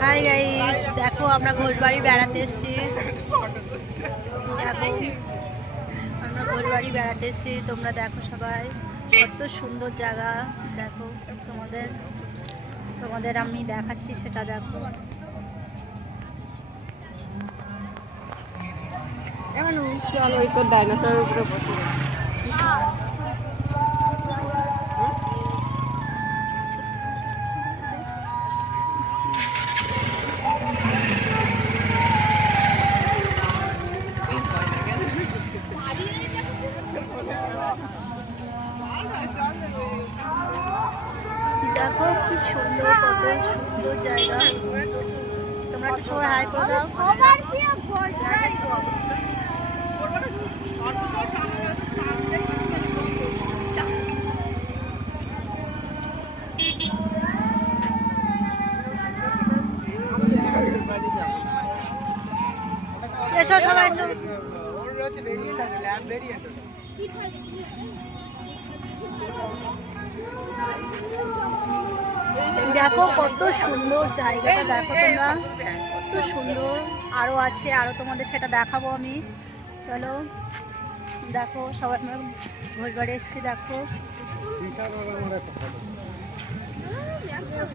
Hi guys, দেখো আমরা ঘোষবাড়ি বেড়াতে এসেছি। দেখো আমরা ঘোষবাড়ি বেড়াতে এসেছি, তোমরা দেখো সবাই কত সুন্দর জায়গা। দেখো তোমাদের তোমাদের আমি দেখাচ্ছি, সেটা দেখো। চলো ওই তো ডাইনোসরের উপরে বসে দেখো কি সুন্দর, কত সুন্দর জায়গা। তোমরা একটু সবাই হাই করে দাও। এসো সবাই এসো। দেখো কত সুন্দর জায়গাটা, দেখো তোমরা কত সুন্দর। আরো আছে, আরো তোমাদের সেটা দেখাবো আমি। চলো দেখো সবাই, আমরা ঘোষবাড়ি এসেছি। দেখো